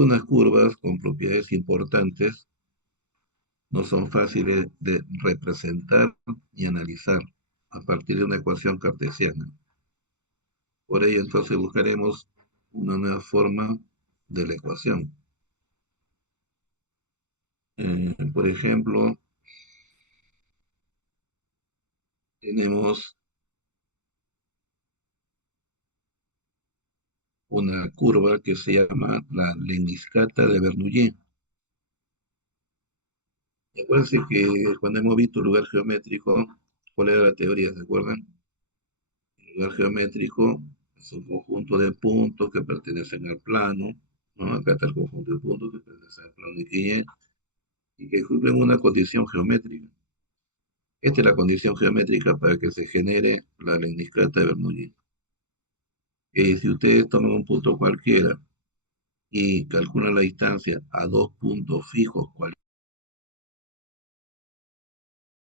Unas curvas con propiedades importantes no son fáciles de representar y analizar a partir de una ecuación cartesiana. Por ello, entonces buscaremos una nueva forma de la ecuación. Por ejemplo, tenemos una curva que se llama la lemniscata de Bernoulli. Y acuérdense que cuando hemos visto lugar geométrico, ¿cuál era la teoría? ¿Se acuerdan? El lugar geométrico es un conjunto de puntos que pertenecen al plano, ¿no? Acá está el conjunto de puntos que pertenecen al plano y que cumplen una condición geométrica. Esta es la condición geométrica para que se genere la lemniscata de Bernoulli. Si ustedes toman un punto cualquiera y calculan la distancia a dos puntos fijos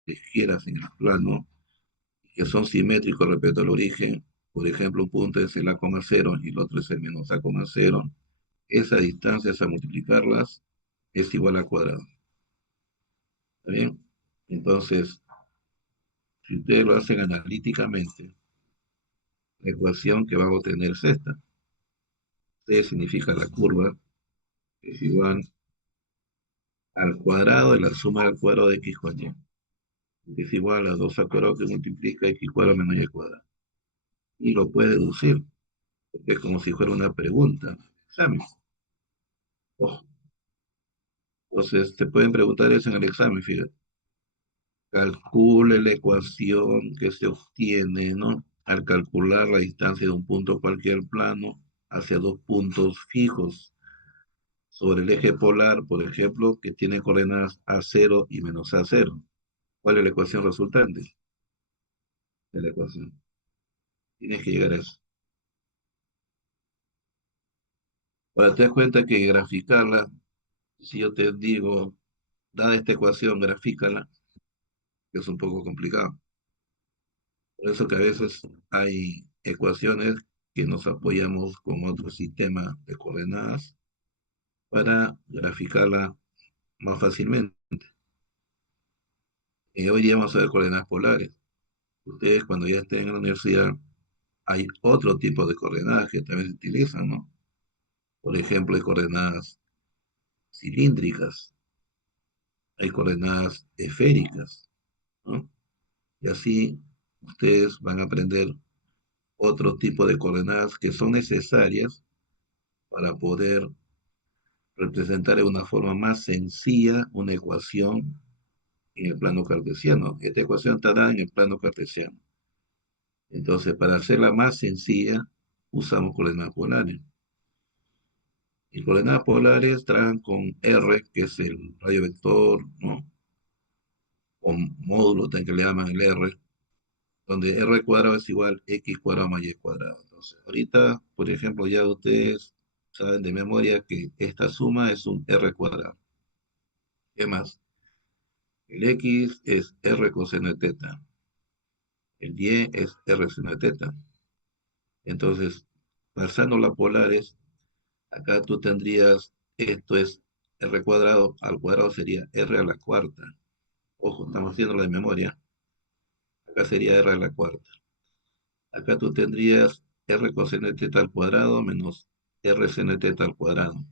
cualesquiera en el plano, que son simétricos respecto al origen, por ejemplo, un punto es el A,0 y el otro es el menos A,0, esa distancia, a multiplicarlas, es igual a cuadrado. ¿Está bien? Entonces, si ustedes lo hacen analíticamente, la ecuación que van a obtener es esta. T significa la curva, es igual al cuadrado de la suma del cuadrado de x con y, que es igual a 2 al cuadrado que multiplica x cuadrado menos y cuadrado. Y lo puede deducir, porque es como si fuera una pregunta. Examen. Ojo. Entonces, te pueden preguntar eso en el examen, fíjate. Calcule la ecuación que se obtiene, ¿no? Al calcular la distancia de un punto cualquier plano hacia dos puntos fijos sobre el eje polar, por ejemplo, que tiene coordenadas A0 y menos A0. ¿Cuál es la ecuación resultante de la ecuación? Tienes que llegar a eso. Ahora te das cuenta que graficarla, si yo te digo, dada esta ecuación, grafícala, es un poco complicado. Por eso que a veces hay ecuaciones que nos apoyamos con otro sistema de coordenadas para graficarla más fácilmente. Hoy día vamos a ver coordenadas polares. Ustedes cuando ya estén en la universidad, hay otro tipo de coordenadas que también se utilizan, ¿no? Por ejemplo, hay coordenadas cilíndricas, hay coordenadas esféricas, ¿no? Y así ustedes van a aprender otro tipo de coordenadas que son necesarias para poder representar de una forma más sencilla una ecuación en el plano cartesiano. Esta ecuación está dada en el plano cartesiano. Entonces, para hacerla más sencilla, usamos coordenadas polares. Y coordenadas polares traen con R, que es el radio vector, ¿no? O módulo, también que le llaman el R, donde R cuadrado es igual a X cuadrado más Y cuadrado. Entonces, ahorita, por ejemplo, ya ustedes saben de memoria que esta suma es un R cuadrado. ¿Qué más? El X es R coseno de teta. El Y es R seno de teta. Entonces, pasando las polares, acá tú tendrías, esto es R cuadrado, al cuadrado sería R a la cuarta. Ojo, estamos haciendo la de memoria. Acá sería R a la cuarta. Acá tú tendrías R coseno de teta al cuadrado menos R seno de teta al cuadrado.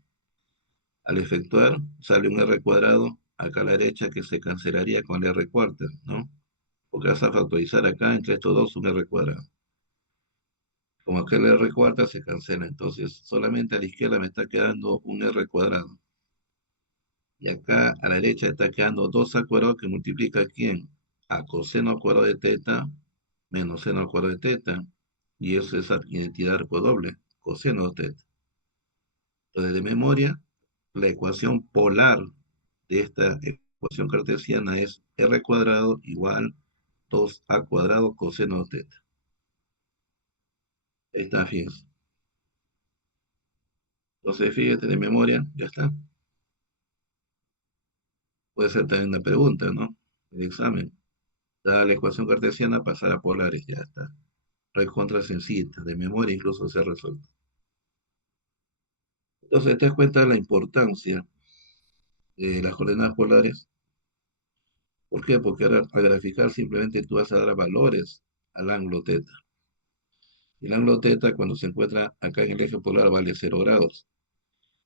Al efectuar, sale un R cuadrado acá a la derecha que se cancelaría con el R cuarta, ¿no? Porque vas a factorizar acá entre estos dos un R cuadrado. Como acá el R cuarta se cancela, entonces solamente a la izquierda me está quedando un R cuadrado. Y acá a la derecha está quedando 2 al cuadrado que multiplica ¿quién? A coseno al cuadrado de teta menos seno al cuadrado de teta. Y eso es identidad arco doble, coseno de teta. Entonces, de memoria, la ecuación polar de esta ecuación cartesiana es R cuadrado igual 2A cuadrado coseno de teta. Ahí está, fíjense. Entonces, fíjate de memoria, ya está. Puede ser también una pregunta, ¿no? El examen. Dada la ecuación cartesiana, pasar a polares, ya está. Recontra sencilla, de memoria incluso se ha resuelto. Entonces te das cuenta de la importancia de las coordenadas polares. ¿Por qué? Porque ahora al graficar simplemente tú vas a dar valores al ángulo teta. Y el ángulo teta cuando se encuentra acá en el eje polar vale 0 grados.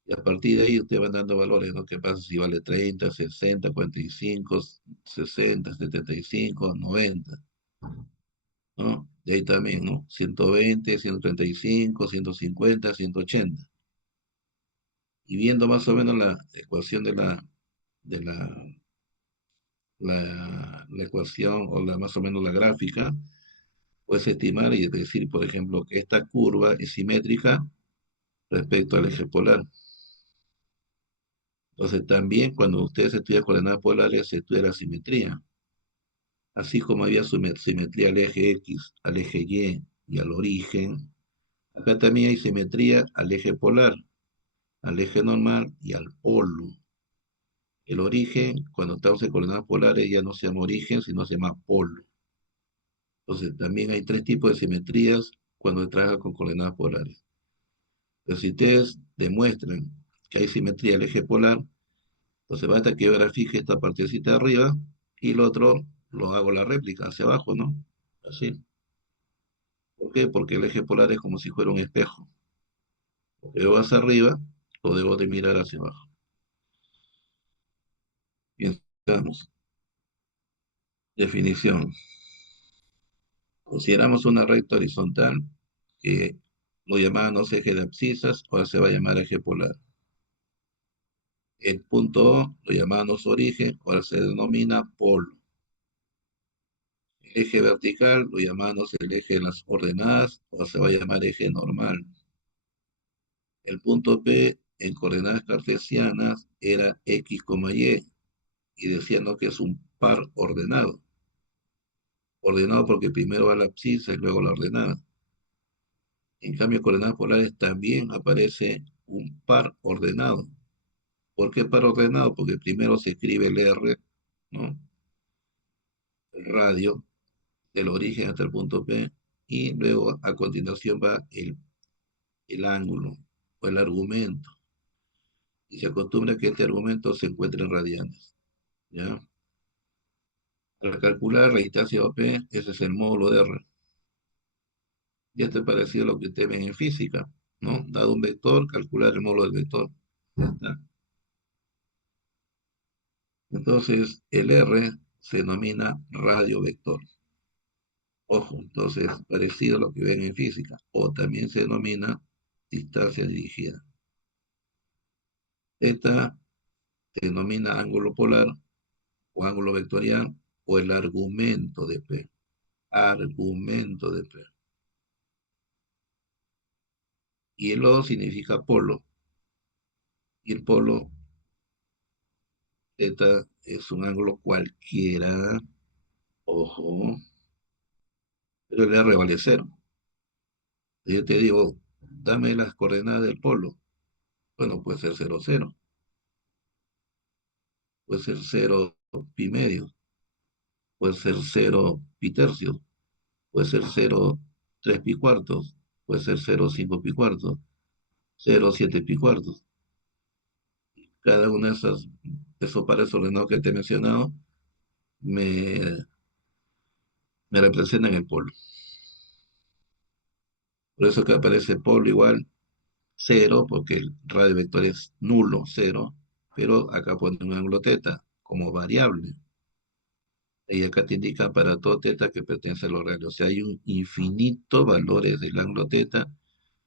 Y a partir de ahí usted va dando valores, ¿no? ¿Qué pasa si vale 30, 60, 45, 60, 75, 90? ¿No? De ahí también, ¿no? 120, 135, 150, 180. Y viendo más o menos la ecuación de la ecuación o más o menos la gráfica, puedes estimar y decir, por ejemplo, que esta curva es simétrica respecto al eje polar. Entonces, también cuando ustedes estudian coordenadas polares, se estudia la simetría. Así como había simetría al eje X, al eje y al origen, acá también hay simetría al eje polar, al eje normal y al polo. El origen, cuando estamos en coordenadas polares, ya no se llama origen, sino se llama polo. Entonces, también hay tres tipos de simetrías cuando se trabaja con coordenadas polares. Pero si ustedes demuestran que hay simetría al eje polar, entonces basta que yo grafique esta partecita de arriba y lo otro lo hago la réplica hacia abajo, ¿no? Así. ¿Por qué? Porque el eje polar es como si fuera un espejo. Lo que veo hacia arriba, lo debo de mirar hacia abajo. Bien, veamos. Definición. Consideramos una recta horizontal que lo llamábamos eje de abscisas, ahora se va a llamar eje polar. El punto O lo llamamos origen, ahora se denomina polo. El eje vertical lo llamamos el eje de las ordenadas, ahora se va a llamar eje normal. El punto P en coordenadas cartesianas era X, y diciendo que es un par ordenado. Ordenado porque primero va la abscisa y luego la ordenada. En cambio, en coordenadas polares también aparece un par ordenado. ¿Por qué par ordenado? Porque primero se escribe el R, ¿no? El radio del origen hasta el punto P, y luego a continuación va el ángulo o el argumento. Y se acostumbra que este argumento se encuentre en radianes, ¿ya? Para calcular la distancia OP, ese es el módulo de R. Y este es parecido a lo que ustedes ven en física, ¿no? Dado un vector, calcular el módulo del vector. Ya está. Entonces, el R se denomina radio vector. Ojo, entonces, parecido a lo que ven en física. O también se denomina distancia dirigida. Esta se denomina ángulo polar o ángulo vectorial o el argumento de P. Argumento de P. Y el O significa polo. Y el polo, θ, es un ángulo cualquiera. Ojo, pero el R vale cero. Yo te digo, dame las coordenadas del polo. Bueno, puede ser 0, 0. Puede ser 0 pi medio. Puede ser 0 pi tercios. Puede ser 0 3 pi cuartos. Puede ser 0 5 pi cuartos. 0 7 pi cuartos. Cada una de esos pares ordenados que te he mencionado, me, me representan el polo. Por eso que aparece polo igual cero, porque el radio vector es nulo, cero, pero acá pone un ángulo teta como variable. Y acá te indica para todo teta que pertenece a los reales. O sea, hay un infinito valores del ángulo teta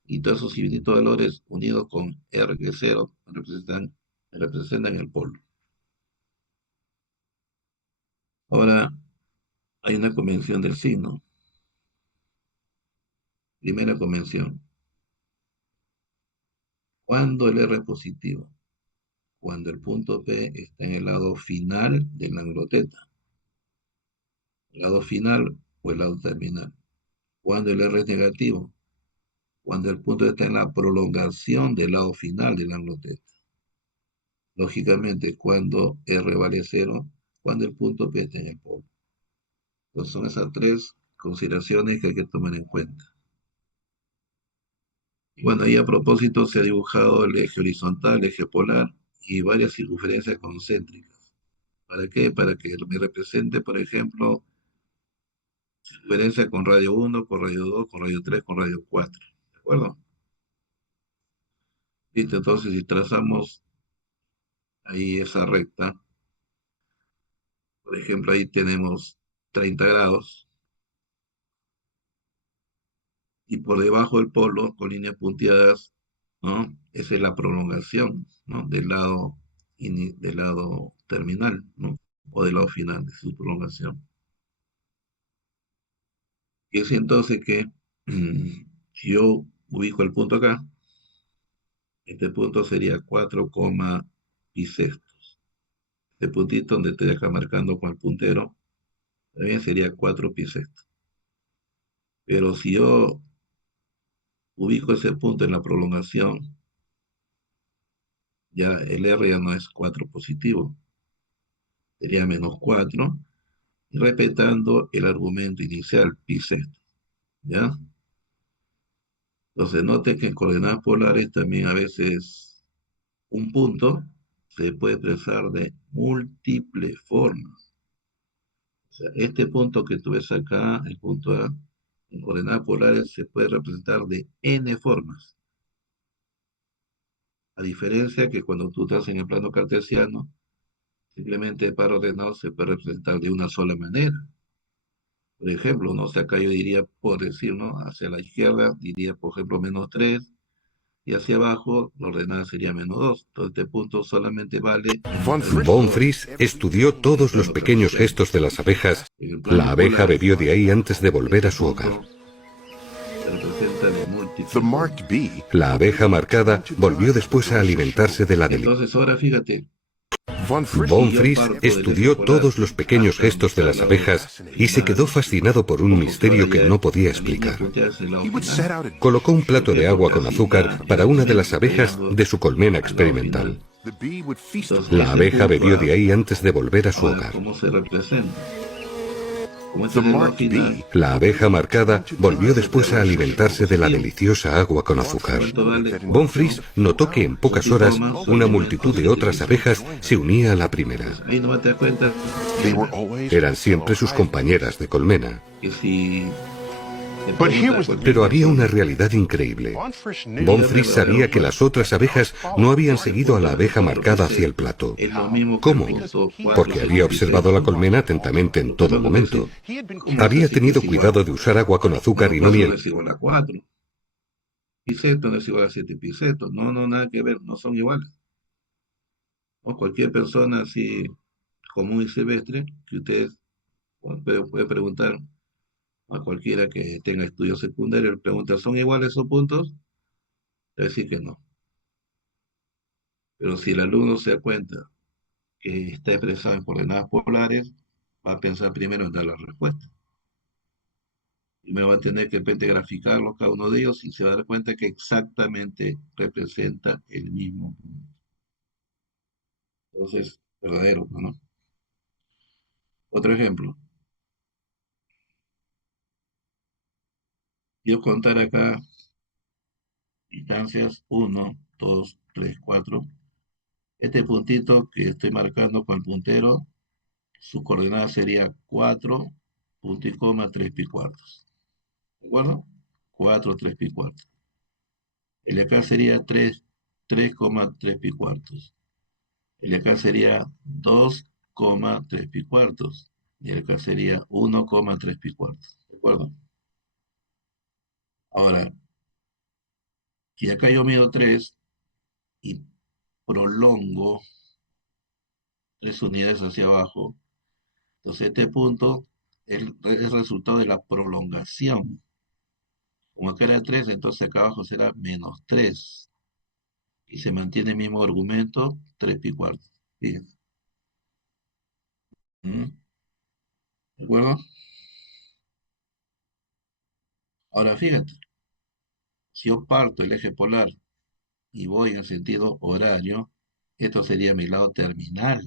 y todos esos infinitos valores unidos con R, que es cero, representan el polo. Ahora, hay una convención del signo. Primera convención. Cuando el R es positivo, cuando el punto P está en el lado final del ángulo teta, el lado final o el lado terminal. Cuando el R es negativo, cuando el punto está en la prolongación del lado final del ángulo teta. Lógicamente, cuando R vale cero, cuando el punto P está en el polo. Entonces son esas tres consideraciones que hay que tomar en cuenta. Bueno, ahí a propósito se ha dibujado el eje horizontal, el eje polar y varias circunferencias concéntricas. ¿Para qué? Para que me represente, por ejemplo, circunferencia con radio 1, con radio 2, con radio 3, con radio 4. ¿De acuerdo? Listo, entonces si trazamos ahí esa recta, por ejemplo, ahí tenemos 30 grados y por debajo del polo, con líneas punteadas, ¿no? Esa es la prolongación, ¿no? Del lado terminal, ¿no? O del lado final de su prolongación. Y es entonces que si yo ubico el punto acá, este punto sería 4, pi sextos. Este puntito donde estoy acá marcando con el puntero, también sería 4 pi sextos. Pero si yo ubico ese punto en la prolongación, ya el R ya no es 4 positivo, sería -4, y respetando el argumento inicial, pi sexto, ¿ya? Entonces note que en coordenadas polares también a veces un punto se puede expresar de múltiples formas. O sea, este punto que tú ves acá, el punto A, en coordenadas polares se puede representar de n formas. A diferencia que cuando tú estás en el plano cartesiano, simplemente el par ordenado se puede representar de una sola manera. Por ejemplo, no sé, acá yo diría, por decir, ¿no? Hacia la izquierda diría, por ejemplo, -3, y hacia abajo la ordenada sería -2. Entonces este punto solamente vale en Von tal vector. Fries estudió En el todos los plano pequeños cartesiano. gestos de las abejas. En el La plano abeja polar, bebió de ahí antes de volver este a su hogar. punto se representa de múltiples formas. La abeja marcada volvió después a alimentarse de la deliciosa. Entonces ahora fíjate, Von si yo Fries parto del eje estudió polar todos los pequeños hasta donde gestos de está el las lado abejas y se final, quedó fascinado por un ojo que ahora misterio que ya no podía la línea explicar. punteada es el lado final. Colocó un ¿Por plato qué? de agua Porque con así azúcar ya para una de directamente las está abejas llegando de su colmena al lado experimental. final. Entonces, La ese abeja punto bebió A, de ahí antes de volver a su ahora, hogar. ¿cómo se representa? Como este es el lado final, La abeja marcada volvió se puede después a representar como alimentarse de la positivo. deliciosa agua con azúcar. ¿Cuánto vale? Von Fries notó que en pocas horas una multitud de otras 7 pi 6. abejas se unía a la primera. Entonces, ahí no te das cuenta Eran siempre sus compañeras de colmena. que si te pregunta a cualquier Pero había una persona, realidad increíble. Von dígame el Fries verdadero sabía que las punto. otras abejas no habían Este seguido a punto la de abeja 4 pi marcada hacia 6 el plato. es lo mismo que el ¿Cómo? punto 4 Porque había pi observado la 6. colmena atentamente en Porque todo luego decir, momento. ¿cómo es Había así que tenido es igual? cuidado de usar agua con azúcar No, y no 4 miel. no es igual a 4. Piseto no es igual a 7 pisetos. No, no, nada que ver, no son iguales. O cualquier persona así común y silvestre que ustedes puede preguntar a cualquiera que tenga estudios secundarios, le pregunta, ¿son iguales esos puntos? Le va a decir que no. Pero si el alumno se da cuenta que está expresado en coordenadas polares, va a pensar primero en dar la respuesta. Primero va a tener que de repente graficarlos cada uno de ellos y se va a dar cuenta que exactamente representa el mismo punto. Entonces, verdadero, ¿no? Otro ejemplo. Yo contar acá distancias 1, 2, 3, 4. Este puntito que estoy marcando con el puntero, su coordenada sería 4, punto y coma, 3 pi cuartos. ¿De acuerdo? 4, 3 pi cuartos. El de acá sería 3,3 pi cuartos. El de acá sería 2,3 pi cuartos. Y el de acá sería 1,3 pi cuartos. ¿De acuerdo? Ahora, si acá yo mido 3 y prolongo 3 unidades hacia abajo, entonces este punto es resultado de la prolongación. Como acá era 3, entonces acá abajo será -3. Y se mantiene el mismo argumento, 3 pi cuartos. Fíjense. ¿Mm? ¿De acuerdo? Ahora fíjate, si yo parto el eje polar y voy en sentido horario, esto sería mi lado terminal.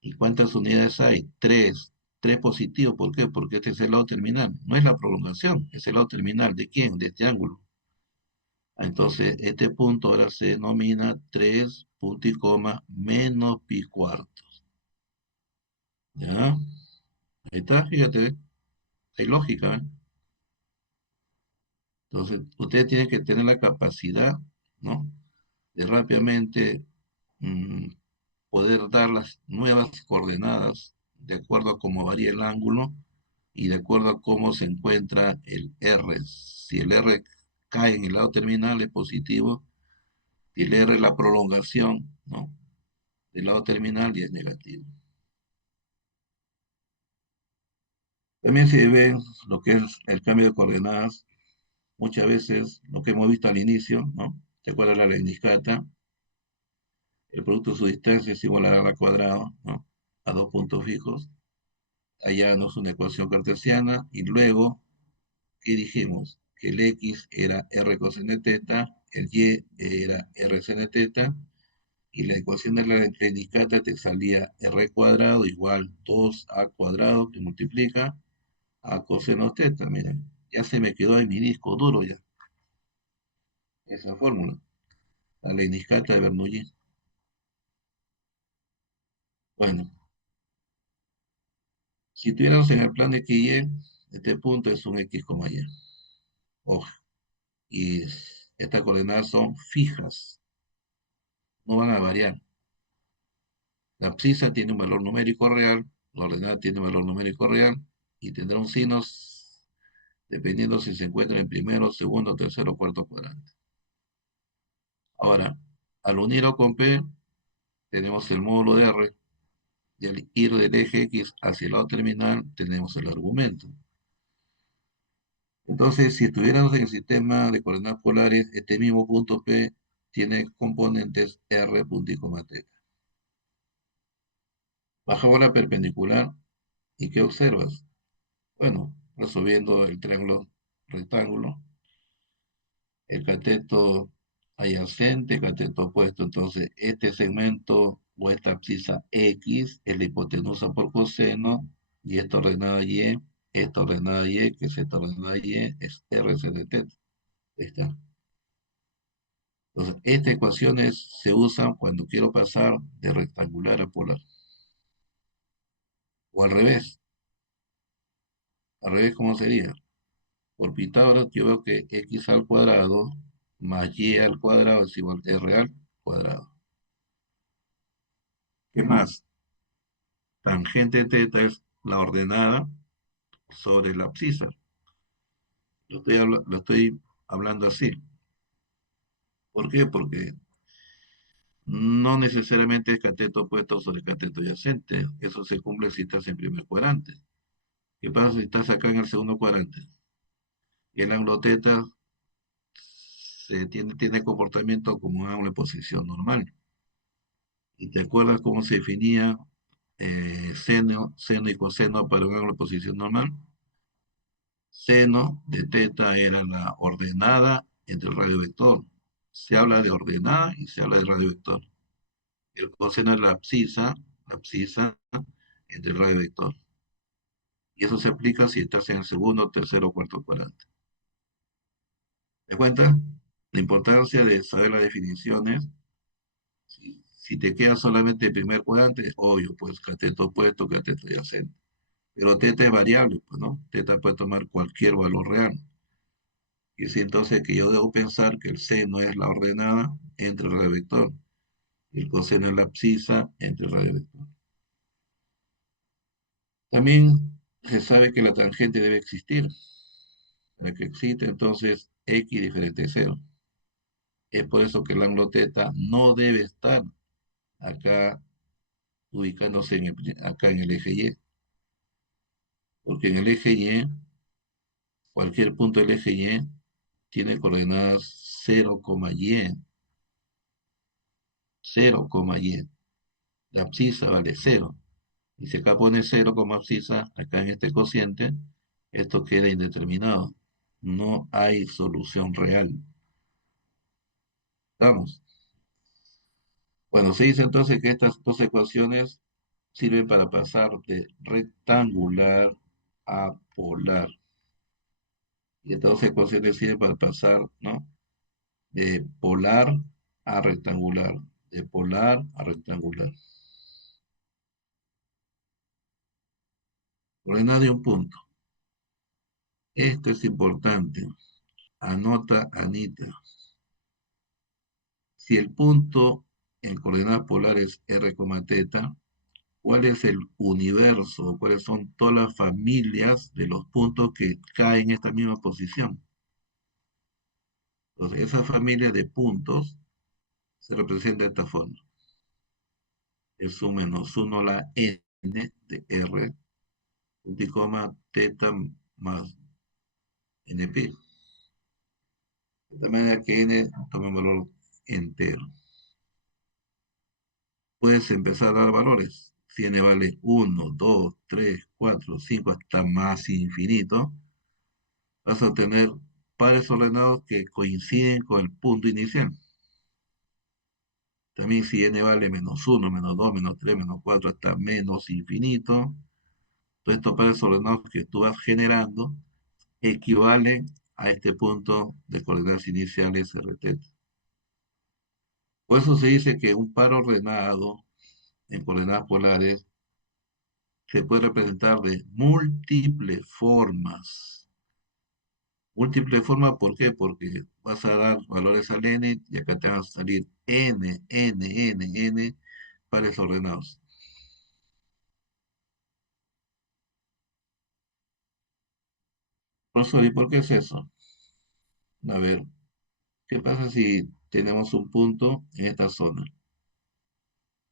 ¿Y cuántas unidades hay? Tres. Tres positivos. ¿Por qué? Porque este es el lado terminal. No es la prolongación, es el lado terminal. ¿De quién? De este ángulo. Entonces, este punto ahora se denomina 3 punto y coma menos pi cuartos. ¿Ya? Ahí está, fíjate, hay lógica, ¿eh? Entonces, usted tiene que tener la capacidad, ¿no? De rápidamente mm, poder dar las nuevas coordenadas de acuerdo a cómo varía el ángulo y de acuerdo a cómo se encuentra el R. Si el R cae en el lado terminal es positivo, si el R es la prolongación, ¿no? Del lado terminal y es negativo. También se ve lo que es el cambio de coordenadas, muchas veces lo que hemos visto al inicio, ¿no? ¿Se acuerda la ley Niscata? El producto de su distancia es igual a r al cuadrado, ¿no? A dos puntos fijos. Allá no es una ecuación cartesiana. Y luego, ¿qué dijimos? Que el x era r coseno teta, el y era r seno teta, y la ecuación de la Niscata te salía r cuadrado igual 2a cuadrado que multiplica a coseno teta. Miren, ya se me quedó en mi disco duro ya, esa fórmula, la Niscata de Bernoulli. Bueno, si tuviéramos en el plan de que y, este punto es un x, y. Ojo, y estas coordenadas son fijas, no van a variar. La abscisa tiene un valor numérico real, la ordenada tiene un valor numérico real, y tendrá un sinus dependiendo si se encuentra en primero, segundo, tercero o cuarto cuadrante. Ahora, al unir O con P, tenemos el módulo de R, y al ir del eje X hacia el lado terminal, tenemos el argumento. Entonces, si estuviéramos en el sistema de coordenadas polares, este mismo punto P tiene componentes R, punto y coma teta. Bajamos la perpendicular y ¿qué observas? Bueno, resolviendo el triángulo rectángulo, el cateto adyacente, cateto opuesto. Entonces, este segmento o esta abscisa X es la hipotenusa por coseno y esta ordenada Y, que es esta ordenada Y, es R de teta. Ahí está. Entonces, estas ecuaciones se usan cuando quiero pasar de rectangular a polar. O al revés. Al revés, ¿cómo sería? Por Pitágoras yo veo que x al cuadrado más y al cuadrado es igual a r al cuadrado. ¿Qué más? Tangente teta es la ordenada sobre la abscisa. Lo estoy hablando así. ¿Por qué? Porque no necesariamente es cateto opuesto sobre cateto adyacente. Eso se cumple si estás en primer cuadrante. ¿Qué pasa si estás acá en el segundo cuadrante? Y el ángulo teta tiene comportamiento como un ángulo de posición normal. ¿Y te acuerdas cómo se definía seno y coseno para un ángulo de posición normal? Seno de teta era la ordenada entre el radio vector. Se habla de ordenada y se habla de radio vector. El coseno es la abscisa entre el radio vector. Y eso se aplica si estás en el segundo, tercero o cuarto cuadrante. ¿Te das cuenta? La importancia de saber las definiciones. Si te queda solamente el primer cuadrante, es obvio, pues cateto opuesto, cateto adyacente. Pero teta es variable, pues, ¿no? Teta puede tomar cualquier valor real. Y es entonces que yo debo pensar que el seno es la ordenada entre el radiovector y el coseno es la abscisa entre el radiovector. También se sabe que la tangente debe existir. Para que exista, entonces, x diferente de 0. Es por eso que el ángulo teta no debe estar acá ubicándose acá en el eje Y. Porque en el eje Y, cualquier punto del eje Y tiene coordenadas 0, y, 0, y. La abscisa vale 0. Y si acá pone 0 como abscisa, acá en este cociente, esto queda indeterminado. No hay solución real. ¿Estamos? Bueno, se dice entonces que estas dos ecuaciones sirven para pasar de rectangular a polar. Y estas dos ecuaciones sirven para pasar, ¿no? de polar a rectangular, de polar a rectangular. Coordenada de un punto. Esto es importante. Anota, Anita. Si el punto en coordenadas polares R, teta, ¿cuál es el universo? ¿Cuáles son todas las familias de los puntos que caen en esta misma posición? Entonces, esa familia de puntos se representa de esta forma. Es un menos 1 la n de R, punto y coma, teta más np. De manera que n toma un valor entero. Puedes empezar a dar valores. Si n vale 1, 2, 3, 4, 5, hasta más infinito, vas a obtener pares ordenados que coinciden con el punto inicial. También si n vale menos 1, menos 2, menos 3, menos 4, hasta menos infinito, todos estos pares ordenados que tú vas generando equivalen a este punto de coordenadas iniciales RT. Por eso se dice que un par ordenado en coordenadas polares se puede representar de múltiples formas. Múltiples formas, ¿por qué? Porque vas a dar valores al n y acá te van a salir n pares ordenados. Profesor, ¿y por qué es eso? A ver, ¿qué pasa si tenemos un punto en esta zona?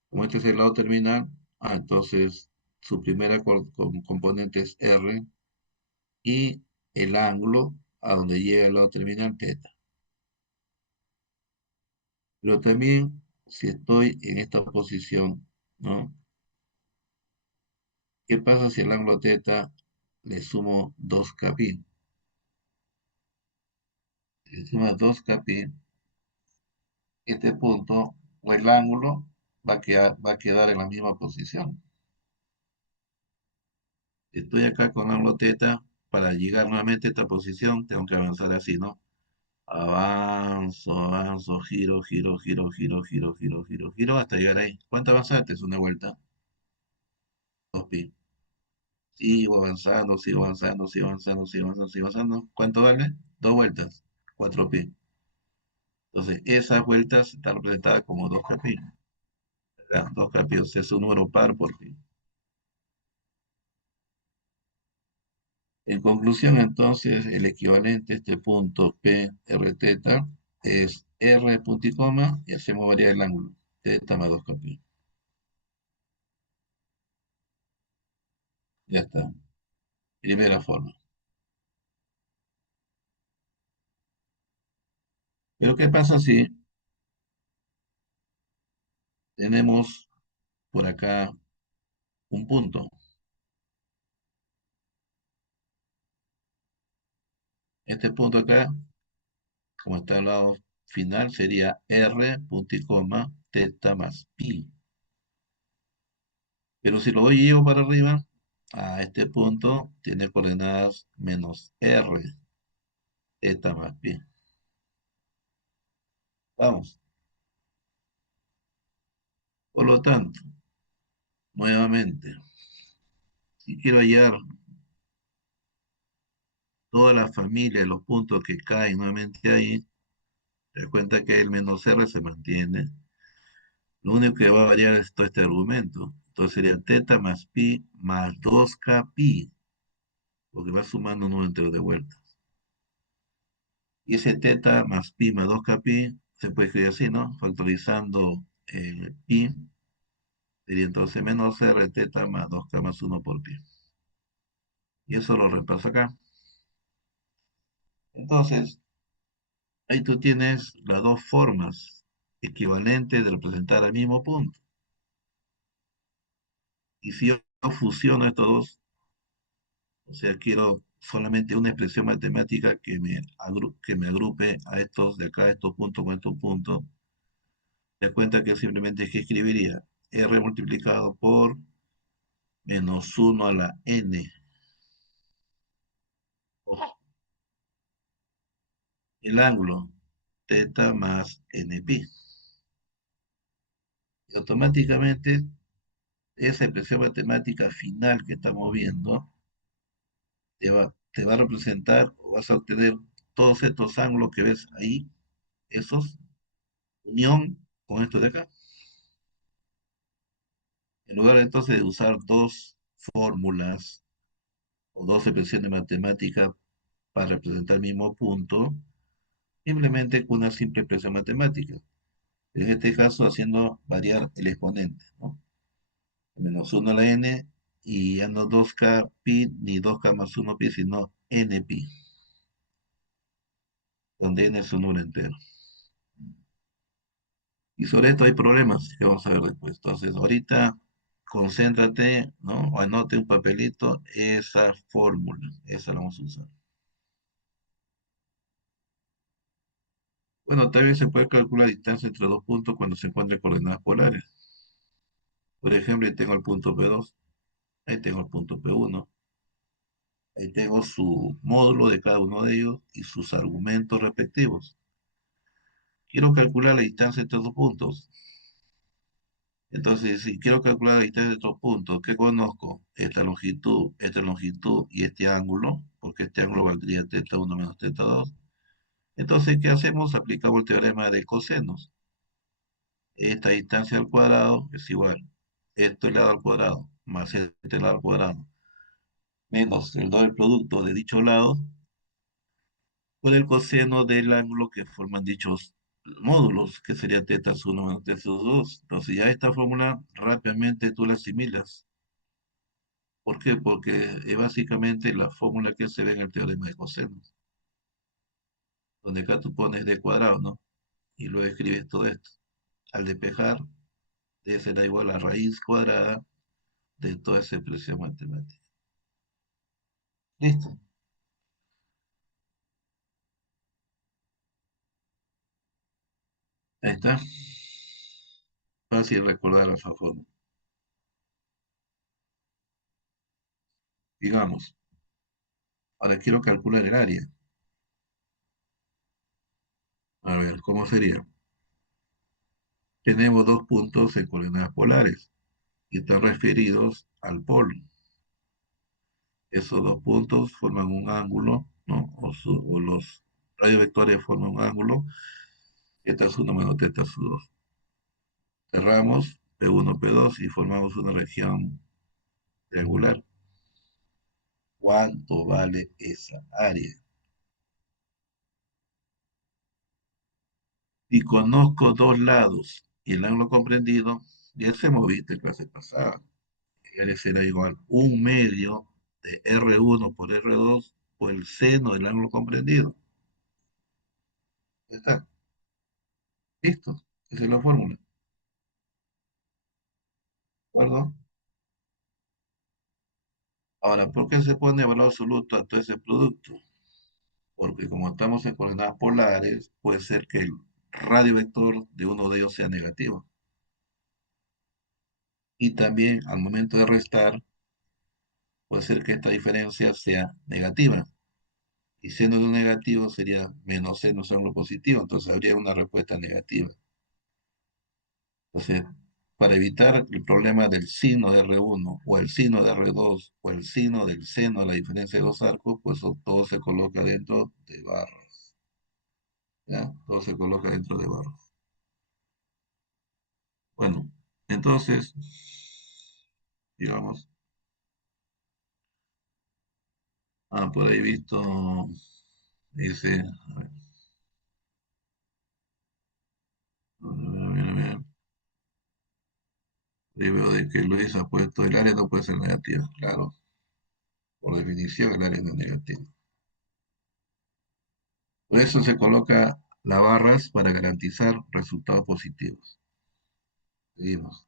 Como este es el lado terminal, entonces su primera componente es R y el ángulo a donde llega el lado terminal teta. Pero también si estoy en esta posición, ¿no? ¿Qué pasa si el ángulo teta le sumo 2kπ? Si le sumas 2kπ, este punto o el ángulo va a quedar en la misma posición. Estoy acá con ángulo teta, para llegar nuevamente a esta posición, tengo que avanzar así, ¿no? Avanzo, avanzo, giro, giro, giro, giro, giro, giro, giro, giro, hasta llegar ahí. ¿Cuánto avanzaste? Es una vuelta. 2pi. Sigo avanzando, sigo avanzando, sigo avanzando, sigo avanzando, sigo avanzando. ¿Cuánto vale? 2 vueltas. 4pi. Entonces, esas vueltas están representadas como 2kπ. ¿Verdad? 2kπ, o sea, es un número par por pi. En conclusión, entonces, el equivalente a este punto P, R, teta, es R punto y coma, y hacemos variar el ángulo. Teta más 2kπ. Ya está. Primera forma. Pero ¿qué pasa si tenemos por acá un punto? Este punto acá, como está al lado final, sería R punto y coma, teta más pi. Pero si lo voy y llevo para arriba, a este punto tiene coordenadas menos R, teta más pi. Vamos. Por lo tanto, nuevamente, si quiero hallar toda la familia de los puntos que caen nuevamente ahí, te das cuenta que el menos R se mantiene. Lo único que va a variar es todo este argumento. Entonces sería teta más pi más 2kπ, porque va sumando un número entero de vueltas. Y ese teta más pi más 2kπ se puede escribir así, ¿no? Factorizando pi, sería entonces menos r teta más 2k más 1 por pi. Y eso lo reemplazo acá. Entonces, ahí tú tienes las dos formas equivalentes de representar al mismo punto. Y si yo fusiono estos dos, o sea, quiero solamente una expresión matemática que me agrupe a estos de acá, estos puntos con estos puntos, te das cuenta que simplemente es que escribiría R multiplicado por menos 1 a la n. Ojo, el ángulo teta más NP. Y automáticamente esa expresión matemática final que estamos viendo te va a representar o vas a obtener todos estos ángulos que ves ahí, esos, unión con esto de acá. En lugar entonces de usar dos fórmulas o dos expresiones matemáticas para representar el mismo punto, simplemente con una simple expresión matemática. En este caso, haciendo variar el exponente, ¿no? Menos 1 a la n, y ya no 2k pi ni 2k más 1 pi, sino n pi, donde n es un número entero. Y sobre esto hay problemas que vamos a ver después. Entonces, ahorita concéntrate, ¿no? O anote un papelito, esa fórmula, esa la vamos a usar. Bueno, también se puede calcular la distancia entre dos puntos cuando se encuentran coordenadas polares. Por ejemplo, ahí tengo el punto P2, ahí tengo el punto P1, ahí tengo su módulo de cada uno de ellos y sus argumentos respectivos. Quiero calcular la distancia entre dos puntos. Entonces, si quiero calcular la distancia entre dos puntos, ¿qué conozco? Esta longitud y este ángulo, porque este ángulo valdría teta 1 menos teta 2. Entonces, ¿qué hacemos? Aplicamos el teorema de cosenos. Esta distancia al cuadrado es igual. Esto elevado al cuadrado más este elevado al cuadrado menos el doble producto de dicho lado por el coseno del ángulo que forman dichos módulos, que sería teta 1 menos teta 2. Entonces ya esta fórmula rápidamente tú la asimilas. ¿Por qué? Porque es básicamente la fórmula que se ve en el teorema de cosenos, donde acá tú pones d cuadrado, ¿no? Y luego escribes todo esto. Al despejar, d será igual a raíz cuadrada de toda esa expresión matemática. ¿Listo? Ahí está. Fácil recordar esa forma. Digamos, ahora quiero calcular el área. A ver, ¿cómo sería? Tenemos dos puntos en coordenadas polares que están referidos al polo. Esos dos puntos forman un ángulo, ¿no? O los radiovectores forman un ángulo, teta 1 menos teta 2. Cerramos P1, P2 y formamos una región triangular. ¿Cuánto vale esa área? Si conozco dos lados y el ángulo comprendido, ya se moviste en clase pasada. El área será igual 1/2 de R1 por R2 por el seno del ángulo comprendido. Ya está. Listo. Esa es la fórmula. ¿De acuerdo? Ahora, ¿por qué se pone valor absoluto a todo ese producto? Porque como estamos en coordenadas polares, puede ser que el radio vector de uno de ellos sea negativo. Y también al momento de restar, puede ser que esta diferencia sea negativa. Y seno de un negativo sería menos seno de un ángulo positivo, entonces habría una respuesta negativa. Entonces, para evitar el problema del sino de R1 o el sino de R2 o el sino del seno de la diferencia de dos arcos, pues todo se coloca dentro de barras. ¿Ya? Todo se coloca dentro de barras. Bueno, entonces, digamos, por ahí visto, dice, a ver, ahí veo de que Luis ha puesto el área no puede ser negativa, claro, por definición el área no es negativa. Por eso se coloca las barras para garantizar resultados positivos. Seguimos.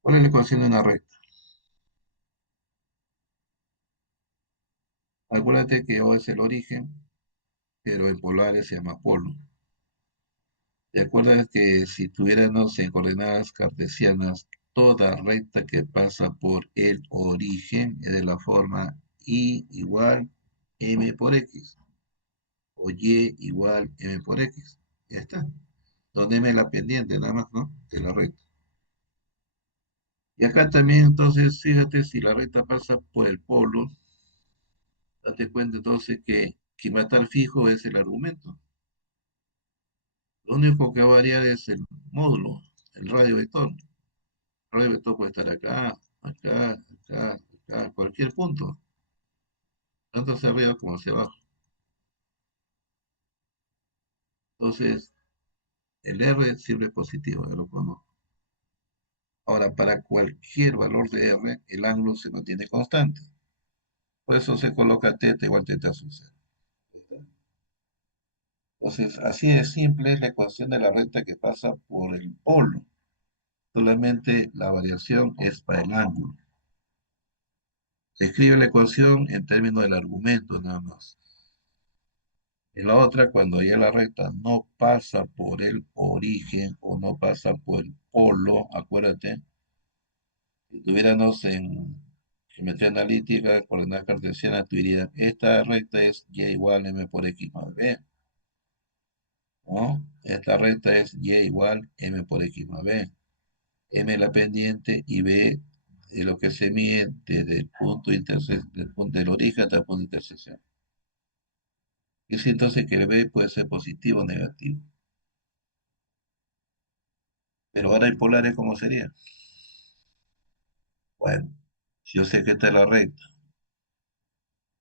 ¿Cuál es la ecuación de una recta? Acuérdate que O es el origen, pero en polares se llama polo. ¿Te acuerdas que si tuviéramos en coordenadas cartesianas toda recta que pasa por el origen es de la forma y igual m por x o y igual m por x. Ya está. Donde m es la pendiente, nada más, ¿no? De la recta. Y acá también, entonces, fíjate, si la recta pasa por el polo, date cuenta entonces que quien va a estar fijo es el argumento. Lo único que va a variar es el módulo, el radio vector. El radio vector puede estar acá, acá, acá, acá, cualquier punto, tanto hacia arriba como hacia abajo. Entonces, el R siempre es positivo, ya lo conozco. Ahora, para cualquier valor de R, el ángulo se mantiene constante. Por eso se coloca θ igual θ sub 0. Entonces, así de simple es la ecuación de la recta que pasa por el polo. Solamente la variación es para el ángulo. Se escribe la ecuación en términos del argumento nada más. En la otra, cuando ya la recta no pasa por el origen o no pasa por el polo, acuérdate, si tuviéramos en geometría analítica, coordenadas cartesianas, tú dirías, esta recta es y igual m por x más b, ¿no? Esta recta es y igual m por x más b. M es la pendiente y b es lo que se mide desde el punto, del punto del origen hasta el punto de intersección. Y si entonces que el b puede ser positivo o negativo. Pero ahora hay polares, ¿cómo sería? Bueno, si yo sé que esta es la recta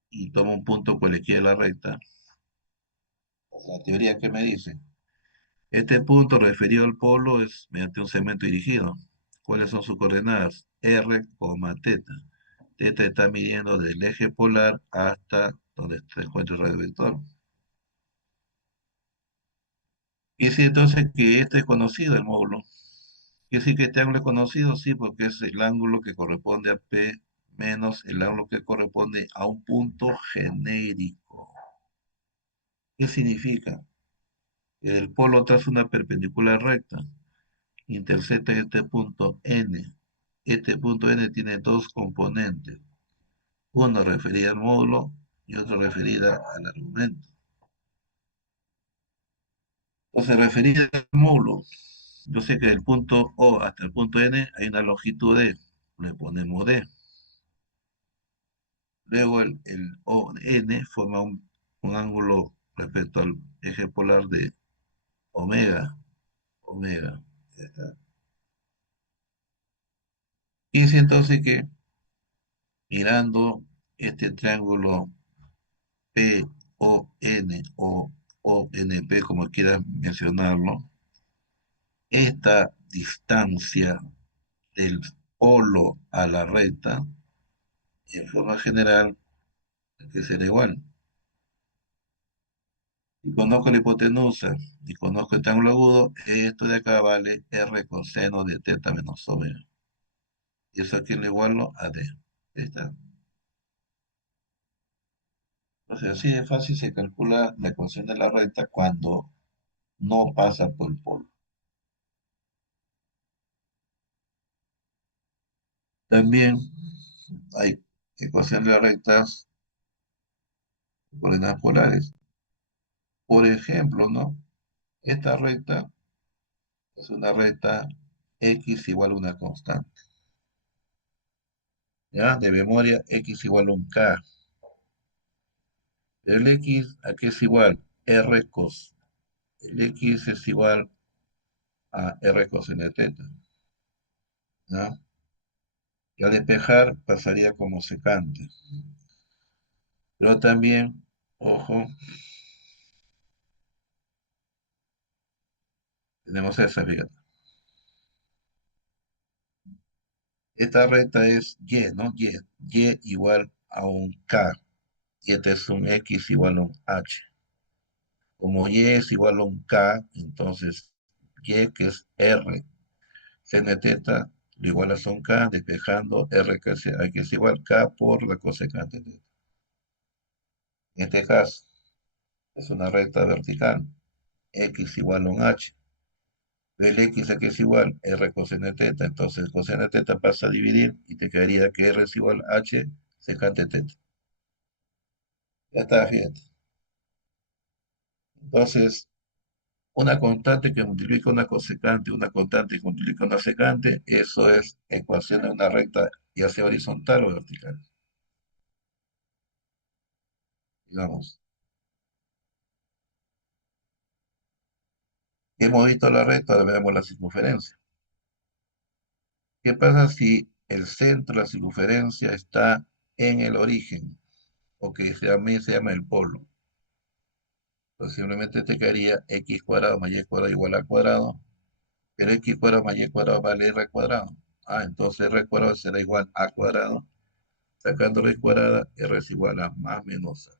y tomo un punto cualquiera de la recta, pues la teoría que me dice, este punto referido al polo es mediante un segmento dirigido. ¿Cuáles son sus coordenadas? R, teta. Teta está midiendo del eje polar hasta donde se encuentra el radio vector. Y si entonces que este es conocido el módulo. Quiere decir que este ángulo es conocido, sí, porque es el ángulo que corresponde a P menos el ángulo que corresponde a un punto genérico. ¿Qué significa? Que el polo traza una perpendicular recta, intersecta en este punto N. Este punto N tiene dos componentes, uno referida al módulo y otro referida al argumento. Entonces, referida al módulo, yo sé que del punto O hasta el punto N hay una longitud D, le ponemos D. Luego el ON forma un ángulo respecto al eje polar de omega. Omega. Ya está. Y si entonces que mirando este triángulo PON o ONP, como quieras mencionarlo, esta distancia del polo a la recta, en forma general, que será igual. Y conozco la hipotenusa y conozco el triángulo agudo, esto de acá vale R coseno de θ menos omega. Y eso aquí lo igualo a D. Ahí está. Entonces, así de fácil se calcula la ecuación de la recta cuando no pasa por el polo. También hay ecuación de las rectas con coordenadas polares. Por ejemplo, ¿no? Esta recta es una recta x igual a una constante. ¿Ya? De memoria, x igual a un k. El x, ¿a qué es igual? R cos. El x es igual a R coseno de θ. ¿Ya? Y al despejar pasaría como secante. Pero también, ojo, tenemos esa, fíjate. Esta recta es y, ¿no? Y igual a un k. Y este es un x igual a un h. Como y es igual a un k, entonces y que es r sin θ lo igual a un k, despejando r que es igual k por la cosecante de θ. En este caso, es una recta vertical, x igual a un h. el x aquí es igual r coseno de teta, entonces coseno de teta pasa a dividir y te quedaría que r es igual a h secante teta. Ya está, fíjate. Entonces, una constante que multiplica una cosecante, una constante que multiplica una secante, eso es ecuación de una recta, ya sea horizontal o vertical. Digamos, hemos visto la recta, ahora veamos la circunferencia. ¿Qué pasa si el centro de la circunferencia está en el origen, o que se llama el polo? Pues simplemente te quedaría x cuadrado más y cuadrado igual a cuadrado, pero x cuadrado más y cuadrado vale r cuadrado. Ah, entonces r cuadrado será igual a cuadrado. Sacando raíz cuadrada, r es igual a más menos a.